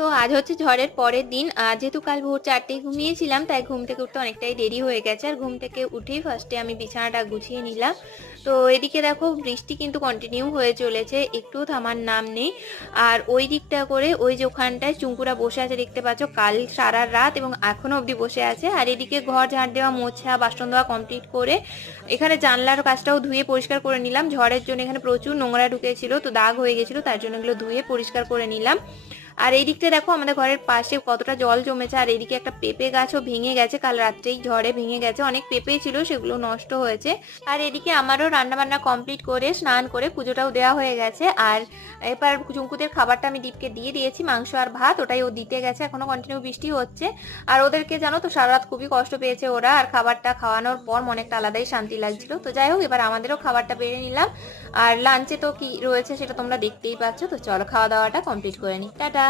তো আজ হচ্ছে ঝড়ের পরের দিন। যেহেতু কাল ভোর ৪ঃ০০ ঘুমিয়েছিলাম, তাই ঘুম থেকে উঠতে অনেকটাই দেরি হয়ে গেছে। আর ঘুম থেকে উঠেই ফার্স্টে আমি বিছানাটা গুছিয়ে নিলাম। তো এদিকে দেখো বৃষ্টি কিন্তু কন্টিনিউ হয়ে চলেছে, একটুও থামার নাম নেই। আর ওই দিকটা করে ওই যে ওখানটায় চুংকুরা বসে আছে দেখতে পাচ্ছ, কাল সারা রাত এবং এখনো অবধি বসে আছে। আর এদিকে ঘর ঝাড় দেওয়া, মোছা, বাসন ধোয়া কমপ্লিট করে এখানে জানলার কাজটাও ধুয়ে পরিষ্কার করে নিলাম। ঝড়ের জন্য এখানে প্রচুর নোংরা ঢুকেছিল, তো দাগ হয়ে গেছিল, তার জন্য এগুলো ধুয়ে পরিষ্কার করে নিলাম। আর এই দিকটা দেখো আমাদের ঘরের পাশে কতটা জল জমেছে। আর এদিকে একটা পেঁপে গাছও ভেঙে গেছে, কাল রাত্রেই ঝড়ে ভেঙে গেছে। অনেক পেঁপে ছিল, সেগুলো নষ্ট হয়েছে। আর এদিকে আমারও রান্না বান্না কমপ্লিট করে স্নান করে পুজোটাও দেওয়া হয়ে গেছে। আর এবার চুমকুদের খাবারটা আমি দীপকে দিয়ে দিয়েছি, মাংস আর ভাত, ওটাই ও দিতে গেছে। এখনো কন্টিনিউ বৃষ্টি হচ্ছে। আর ওদেরকে জানো তো সারা রাত খুবই কষ্ট পেয়েছে ওরা। আর খাবারটা খাওয়ানোর পর মনে একটা আলাদাই শান্তি লাগছিল। তো যাই হোক, এবার আমাদেরও খাবারটা বেড়ে নিলাম। আর লাঞ্চে তো কি রয়েছে সেটা তোমরা দেখতেই পাচ্ছ। তো চলো খাওয়া দাওয়াটা কমপ্লিট করে নিই। টাটা।